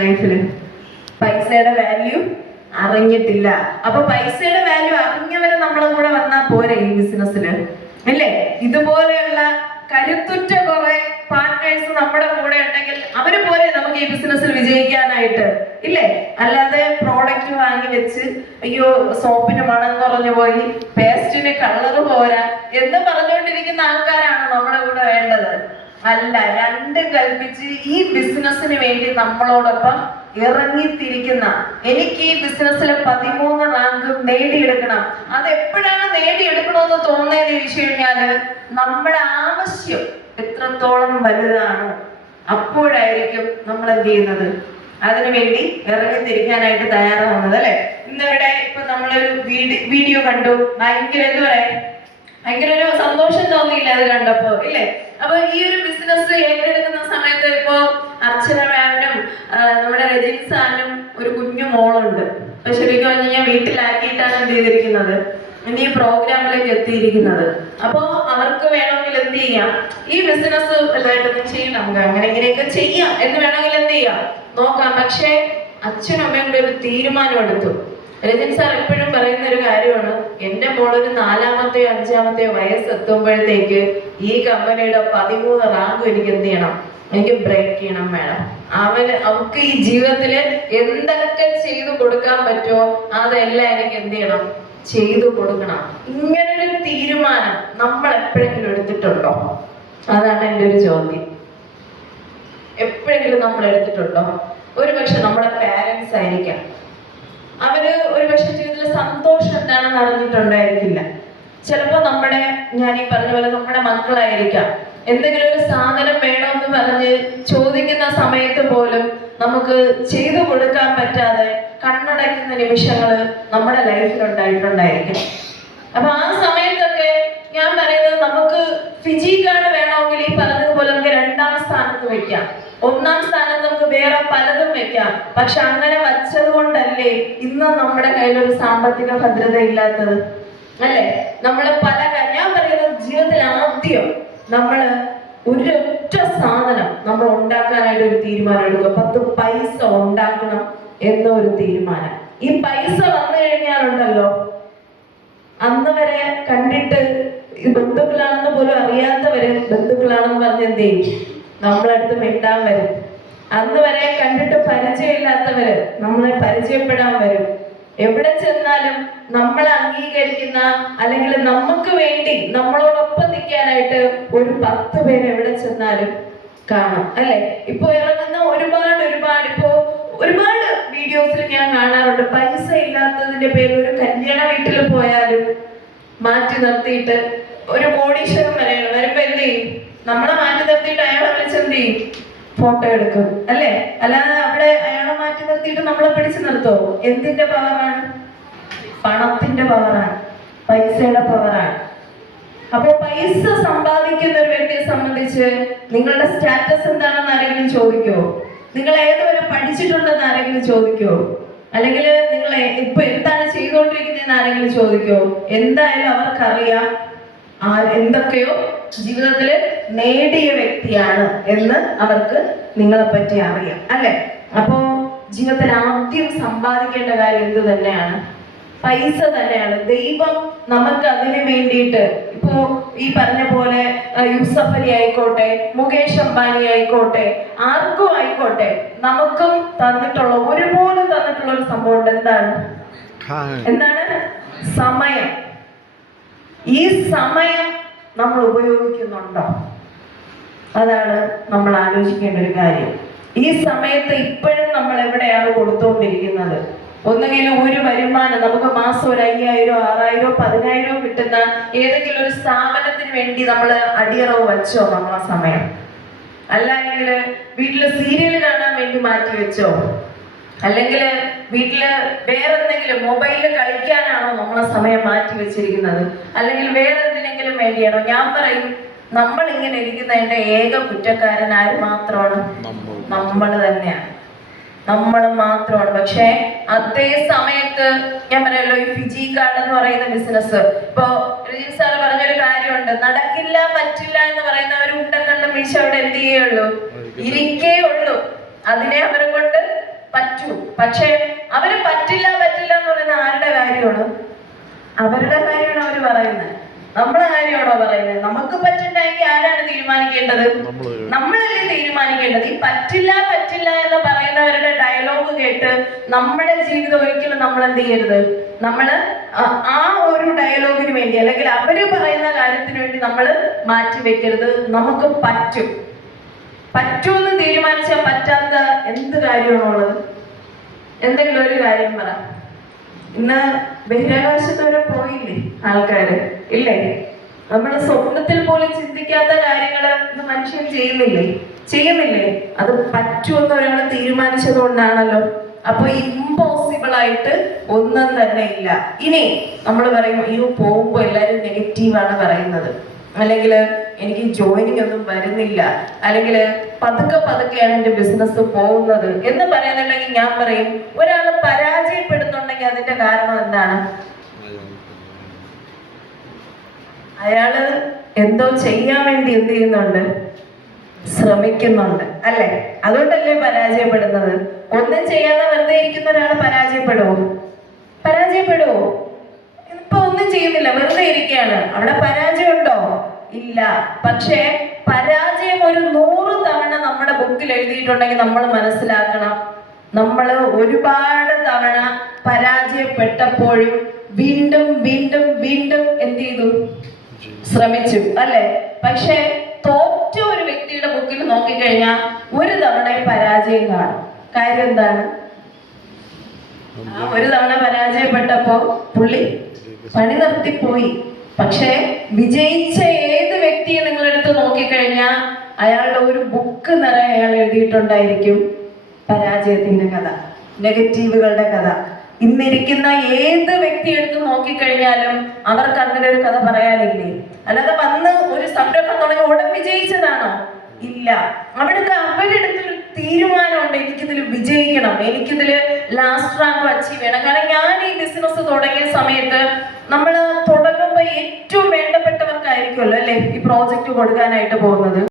ലൈഫില് പൈസയുടെ വാല്യൂ അറിഞ്ഞിട്ടില്ല. അപ്പൊ പൈസയുടെ വാല്യൂ അറിഞ്ഞവര് നമ്മളെ കൂടെ വന്നാൽ പോരെ ഈ ബിസിനസ്സില്, അല്ലേ? ഇതുപോലെയുള്ള കരുത്തുറ്റ കുറെ പാർട്ട്നേഴ്സ് നമ്മുടെ കൂടെ ഉണ്ടെങ്കിൽ അവര് പോരെ നമുക്ക് ഈ ബിസിനസ്സിൽ വിജയിക്കാനായിട്ട്, ഇല്ലേ? അല്ലാതെ പ്രോഡക്റ്റ് വാങ്ങി വെച്ച് അയ്യോ സോപ്പിന് മണം കുറഞ്ഞു പോയി, പേസ്റ്റിന് കളറ് പോരാ എന്ന് പറഞ്ഞുകൊണ്ടിരിക്കുന്ന ആൾക്കാരാണ് നമ്മുടെ കൂടെ വേണ്ടത്. അല്ല, രണ്ടും കൽപ്പിച്ച് ഈ ബിസിനസ്സിന് വേണ്ടി നമ്മളോടൊപ്പം ഇറങ്ങിത്തിരിക്കുന്ന, എനിക്ക് ഈ ബിസിനസ്സിലെ 13 റാങ്ക് നേടിയെടുക്കണം. അത് എപ്പോഴാണ് നേടിയെടുക്കണമെന്ന് തോന്നുന്നതെന്ന് ചോദിച്ചു കഴിഞ്ഞാല് നമ്മുടെ ആവശ്യം എത്രത്തോളം വലുതാണോ അപ്പോഴായിരിക്കും നമ്മൾ എന്ത് ചെയ്യുന്നത്, അതിനുവേണ്ടി ഇറങ്ങിത്തിരിക്കാനായിട്ട് തയ്യാറാവുന്നത്, അല്ലെ? ഇന്നിവിടെ ഇപ്പൊ നമ്മളൊരു വീഡിയോ കണ്ടു, ഭയങ്കര എന്താ പറയാ, ഭയങ്കര ഒരു സന്തോഷം തോന്നിയില്ല അത് കണ്ടപ്പോ, ഇല്ലേ? അപ്പൊ ഈ ഒരു ബിസിനസ് ഏറ്റെടുക്കുന്ന സമയത്ത് ഇപ്പോ അർച്ചന മാമിനും നമ്മുടെ രജിൻ സാറിനും ഒരു കുഞ്ഞു മോളുണ്ട്. അപ്പൊ ശരിക്കും പറഞ്ഞു കഴിഞ്ഞാൽ വീട്ടിലാക്കിയിട്ടാണ് എന്ത് ചെയ്തിരിക്കുന്നത്, ഇനി പ്രോഗ്രാമിലേക്ക് എത്തിയിരിക്കുന്നത്. അപ്പോ അവർക്ക് വേണമെങ്കിൽ എന്ത് ചെയ്യാം, ഈ ബിസിനസ് എല്ലായിട്ടൊന്നും ചെയ്യണം, നമുക്ക് അങ്ങനെ ഇങ്ങനെയൊക്കെ ചെയ്യാം എന്ന് വേണമെങ്കിൽ എന്ത് ചെയ്യാം നോക്കാം. പക്ഷേ അച്ഛനും അമ്മയും കൂടെ ഒരു തീരുമാനം എടുത്തു. രജിൻ സാർ എപ്പോഴും പറയുന്ന ഒരു കാര്യമാണ്, എന്റെ മോളൊരു 4-മത്തെയോ 5-മത്തെയോ വയസ്സെത്തുമ്പോഴത്തേക്ക് ഈ കമ്പനിയുടെ 13 റാങ്കും എനിക്ക് എന്ത് ചെയ്യണം, എനിക്ക് ബ്രേക്ക് ചെയ്യണം വേണം. അവർക്ക് ഈ ജീവിതത്തില് എന്തൊക്കെ ചെയ്തു കൊടുക്കാൻ പറ്റുമോ അതെല്ലാം എനിക്ക് എന്ത് ചെയ്യണം, ചെയ്തു കൊടുക്കണം. ഇങ്ങനൊരു തീരുമാനം നമ്മൾ എപ്പോഴെങ്കിലും എടുത്തിട്ടുണ്ടോ? അതാണ് എൻ്റെ ഒരു ചോദ്യം. എപ്പോഴെങ്കിലും നമ്മൾ എടുത്തിട്ടുണ്ടോ? ഒരുപക്ഷെ നമ്മുടെ പാരൻസ് ആയിരിക്കാം, അവര് ഒരുപക്ഷെ ജീവിതത്തിലെ സന്തോഷം എന്താണെന്ന് അറിഞ്ഞിട്ടുണ്ടായിരിക്കില്ല. ചിലപ്പോ ഞാൻ ഈ പറഞ്ഞ പോലെ നമ്മുടെ മക്കളായിരിക്കാം, എന്തെങ്കിലും ഒരു സാധനം വേണമെന്ന് പറഞ്ഞ് ചോദിക്കുന്ന സമയത്ത് പോലും നമുക്ക് ചെയ്തു കൊടുക്കാൻ പറ്റാതെ കണ്ണടയ്ക്കുന്ന നിമിഷങ്ങൾ നമ്മുടെ ലൈഫിൽ ഉണ്ടായിട്ടുണ്ടായിരിക്കും. അപ്പൊ ആ സമയത്തൊക്കെ ഞാൻ പറയുന്നത്, നമുക്ക് ഫിജി കാർഡ് വേണമെങ്കിൽ ഈ പറഞ്ഞതുപോലെ നമുക്ക് 2-ാം സ്ഥാനത്ത് വെക്കാം, 1-ാം സ്ഥാനത്ത് നമുക്ക് വേറെ പലതും വെക്കാം. പക്ഷെ അങ്ങനെ വച്ചത് കൊണ്ടല്ലേ ഇന്ന് നമ്മുടെ കയ്യിലൊരു സാമ്പത്തിക ഭദ്രത ഇല്ലാത്തത്, അല്ലേ? നമ്മള് ഞാൻ പറയുന്നത്, ജീവിതത്തിൽ ആദ്യം നമ്മള് ഒരൊറ്റ സാധനം നമ്മൾ ഉണ്ടാക്കാനായിട്ട് ഒരു തീരുമാനം എടുക്കുക. 10 പൈസ ഉണ്ടാക്കണം എന്നൊരു തീരുമാനം. ഈ പൈസ വന്നു കഴിഞ്ഞാലുണ്ടല്ലോ, അന്ന് വരെ കണ്ടിട്ട് ബന്ധുക്കളാണെന്ന് പോലും അറിയാത്തവര് ബന്ധുക്കളാണെന്ന് പറഞ്ഞ് എന്ത് ചെയ്യും, നമ്മളടുത്ത് മിണ്ടാൻ വരും. അന്ന് വരെ കണ്ടിട്ട് പരിചയമില്ലാത്തവര് നമ്മളെ പരിചയപ്പെടാൻ വരും. എവിടെ ചെന്നാലും നമ്മളെ അംഗീകരിക്കുന്ന, അല്ലെങ്കിൽ നമുക്ക് വേണ്ടി നമ്മളോടൊപ്പം നിൽക്കാനായിട്ട് ഒരു 10 പേര് എവിടെ ചെന്നാലും കാണും, അല്ലെ? ഇപ്പൊ ഇറങ്ങുന്ന ഒരുപാട് വീഡിയോസിൽ ഞാൻ കാണാറുണ്ട്, പൈസ ഇല്ലാത്തതിന്റെ പേരിൽ ഒരു കല്യാണ വീട്ടിൽ പോയാലും മാറ്റി നിർത്തിയിട്ട് ഒരു കോടീശ്വരം വരുമ്പോ എന്ത് ചെയ്യും, നമ്മളെ മാറ്റി നിർത്തിയിട്ട് അയാളെ വിളിച്ചെന്ത് ചെയ്യും, ഫോട്ടോ എടുക്കും, അല്ലേ? അല്ലാതെ അവിടെ അയാളെ മാറ്റി നിർത്തിയിട്ട് നമ്മളെ പിടിച്ചു നിർത്തോ? എന്തിന്റെ പവറാണ്? പണത്തിന്റെ പവറാണ്, പൈസയുടെ പവറാണ്. അപ്പൊ പൈസ സമ്പാദിക്കുന്ന ഒരു വ്യക്തിയെ സംബന്ധിച്ച് നിങ്ങളുടെ സ്റ്റാറ്റസ് എന്താണെന്ന് ആരെങ്കിലും ചോദിക്കോ? നിങ്ങൾ ഏതുവരെ പഠിച്ചിട്ടുണ്ടെന്ന് ആരെങ്കിലും ചോദിക്കോ? അല്ലെങ്കിൽ നിങ്ങൾ ഇപ്പൊ എന്താണ് ചെയ്തുകൊണ്ടിരിക്കുന്നതെന്ന് ആരെങ്കിലും ചോദിക്കോ? എന്തായാലും അവർക്കറിയാം എന്തൊക്കെയോ ജീവിതത്തില് നേടിയ വ്യക്തിയാണ് എന്ന് അവർക്ക് നിങ്ങളെ പറ്റി അറിയാം, അല്ലെ? അപ്പോ ജീവിതത്തിൽ ആദ്യം സമ്പാദിക്കേണ്ട കാര്യം എന്ത് തന്നെയാണ്? പൈസ തന്നെയാണ്. ദൈവം നമുക്ക് അതിന് വേണ്ടിയിട്ട്, ഇപ്പോ ഈ പറഞ്ഞ പോലെ യൂസഫ് അലി ആയിക്കോട്ടെ, മുകേഷ് അംബാനി ആയിക്കോട്ടെ, ആർക്കും ആയിക്കോട്ടെ, നമുക്കും ഒരുപോലെ തന്നിട്ടുള്ള ഒരു സംഭവം എന്താണ്? സമയം. ഈ സമയം നമ്മൾ ഉപയോഗിക്കുന്നുണ്ടോ? അതാണ് നമ്മൾ ആലോചിക്കേണ്ട ഒരു കാര്യം. ഈ സമയത്ത് ഇപ്പോഴും നമ്മൾ എവിടെയാണ് കൊടുത്തുകൊണ്ടിരിക്കുന്നത്? ഒന്നുകിൽ ഒരു വരുമാനം, നമുക്ക് മാസം ഒരു 5000, 6000, 10000 കിട്ടുന്ന ഏതെങ്കിലും ഒരു സ്ഥാപനത്തിന് വേണ്ടി നമ്മൾ അടിയറവ് വെച്ചോ നമ്മളെ സമയം? അല്ലെങ്കിൽ വീട്ടില് സീരിയൽ കാണാൻ വേണ്ടി മാറ്റി വെച്ചോ? അല്ലെങ്കിൽ വീട്ടില് വേറെന്തെങ്കിലും മൊബൈലിൽ കളിക്കാനാണോ നമ്മളെ സമയം മാറ്റി വെച്ചിരിക്കുന്നത്? അല്ലെങ്കിൽ വേറെ എന്തിനെങ്കിലും വേണ്ടിയാണോ? ഞാൻ പറയും, നമ്മൾ ഇങ്ങനെ ഇരിക്കുന്നതിന്റെ ഏക കുറ്റക്കാരൻ ആര് മാത്രമാണ്? നമ്മൾ തന്നെയാണ്, നമ്മൾ മാത്രമാണ്. പക്ഷെ അതേ സമയത്ത് ഞാൻ പറയല്ലോ, ഈ ഫിജി കാർഡ് എന്ന് പറയുന്ന ബിസിനസ്, ഇപ്പൊ രജിൻ സാർ പറഞ്ഞൊരു കാര്യമുണ്ട്, നടക്കില്ല പറ്റില്ല എന്ന് പറയുന്ന ഒരു ഉണ്ടക്കണ്ട മീശ അവിടെ എന്ത് ചെയ്യുള്ളൂ, ഇരിക്കേ ഉള്ളൂ. അതിനെ അവരെ കൊണ്ട് പറ്റൂ. പക്ഷെ അവര് പറ്റില്ല പറ്റില്ല എന്ന് പറയുന്ന ആരുടെ കാര്യമാണ്? അവരുടെ കാര്യമാണ് അവര് പറയുന്നത്. നമ്മളെ കാര്യമാണോ പറയുന്നത്? നമുക്ക് പറ്റുന്നെങ്കിൽ ആരാണ് തീരുമാനിക്കേണ്ടത്? നമ്മളല്ലേ തീരുമാനിക്കേണ്ടത്. ഈ പറ്റില്ല പറ്റില്ല എന്ന് പറയുന്നവരുടെ ഡയലോഗ് കേട്ട് നമ്മുടെ ജീവിതം ഒരിക്കലും നമ്മൾ എന്ത് ചെയ്യരുത്. നമ്മള് ആ ഒരു ഡയലോഗിന് വേണ്ടി അല്ലെങ്കിൽ അവര് പറയുന്ന കാര്യത്തിന് വേണ്ടി നമ്മൾ മാറ്റി വെക്കരുത്. നമുക്ക് പറ്റൂന്ന് തീരുമാനിച്ചാൽ പറ്റാത്ത എന്ത് കാര്യമാണുള്ളത്? എന്തെങ്കിലും ഒരു കാര്യം പറ. ഇന്ന് ബഹിരാകാശത്ത് വരെ പോയില്ലേ ആൾക്കാര്? ഇല്ലേ? നമ്മൾ സ്വപ്നത്തിൽ പോലും ചിന്തിക്കാത്ത കാര്യങ്ങള് ഇന്ന് മനുഷ്യൻ ചെയ്യുന്നില്ലേ? അത് പറ്റുമെന്ന് ഒരാൾ തീരുമാനിച്ചത് കൊണ്ടാണല്ലോ. അപ്പൊ ഇമ്പോസിബിൾ ആയിട്ട് ഒന്നും തന്നെ ഇല്ല. ഇനി നമ്മൾ പറയും അയ്യോ പോകുമ്പോ എല്ലാരും നെഗറ്റീവാണ് പറയുന്നത്, അല്ലെങ്കിൽ എനിക്ക് ജോയിനിങ് ഒന്നും വരുന്നില്ല, അല്ലെങ്കിൽ പതുക്കെയാണ് എന്റെ ബിസിനസ് പോകുന്നത് എന്ന് പറയുന്നുണ്ടെങ്കിൽ ഞാൻ പറയും ഒരാൾ പരാജയപ്പെടുന്നുണ്ടെങ്കിൽ അതിന്റെ കാരണം എന്താണ്? അയാള് എന്തോ ചെയ്യാൻ വേണ്ടി എന്ത് ചെയ്യുന്നുണ്ട്? ശ്രമിക്കുന്നുണ്ട് അല്ലെ? അതുകൊണ്ടല്ലേ പരാജയപ്പെടുന്നത്. ഒന്നും ചെയ്യാതെ വെറുതെ ഇരിക്കുന്ന ഒരാൾ പരാജയപ്പെടുവോ? ഇപ്പൊ ഒന്നും ചെയ്യുന്നില്ല, വെറുതെ ഇരിക്കുകയാണ്, അവിടെ പരാജയം ഉണ്ടോ? ഇല്ല. പക്ഷേ പരാജയം ഒരു 100 തവണ നമ്മുടെ ബുക്കിൽ എഴുതിയിട്ടുണ്ടെങ്കിൽ നമ്മൾ മനസ്സിലാക്കണം, നമ്മൾ ഒരുപാട് തവണ പരാജയപ്പെട്ടപ്പോഴും വീണ്ടും വീണ്ടും വീണ്ടും എന്ത് ചെയ്തു? ശ്രമിച്ചു അല്ലെ? പക്ഷെ തോറ്റ ഒരു വ്യക്തിയുടെ ബുക്കിൽ നോക്കിക്കഴിഞ്ഞാൽ ഒരു തവണയും പരാജയം കാണും. കാര്യം എന്താണ്? ഒരു തവണ പരാജയപ്പെട്ടപ്പോ പുള്ളി പണി നിർത്തിപ്പോയി. പക്ഷെ വിജയിച്ച ഏത് വ്യക്തിയെ നിങ്ങളെടുത്ത് നോക്കിക്കഴിഞ്ഞാൽ അയാളുടെ ഒരു ബുക്ക് നിറയെ അയാൾ എഴുതിയിട്ടുണ്ടായിരിക്കും പരാജയത്തിന്റെ കഥ, നെഗറ്റീവുകളുടെ കഥ. ഇന്നിരിക്കുന്ന ഏത് വ്യക്തി എടുത്ത് നോക്കിക്കഴിഞ്ഞാലും അവർക്ക് അങ്ങനെ ഒരു കഥ പറയാനില്ലേ? അല്ലാതെ വന്ന് ഒരു സംരംഭം തുടങ്ങി ഉടൻ വിജയിച്ചതാണോ? ഇല്ല. അവിടുത്തെ അവരെടുത്തൊരു തീരുമാനമുണ്ട്, എനിക്കിതിൽ വിജയിക്കണം, എനിക്കിതിൽ ലാസ്റ്റ് റാങ്ക് അച്ചീവ് ചെയ്യണം. കാരണം ഞാൻ ഈ ബിസിനസ് തുടങ്ങിയ സമയത്ത് നമ്മൾ തുടങ്ങുമ്പോൾ ഏറ്റവും വേണ്ടപ്പെട്ടവർക്കായിരിക്കുമല്ലോ അല്ലെ ഈ പ്രോജക്റ്റ് കൊടുക്കാനായിട്ട് പോകുന്നത്.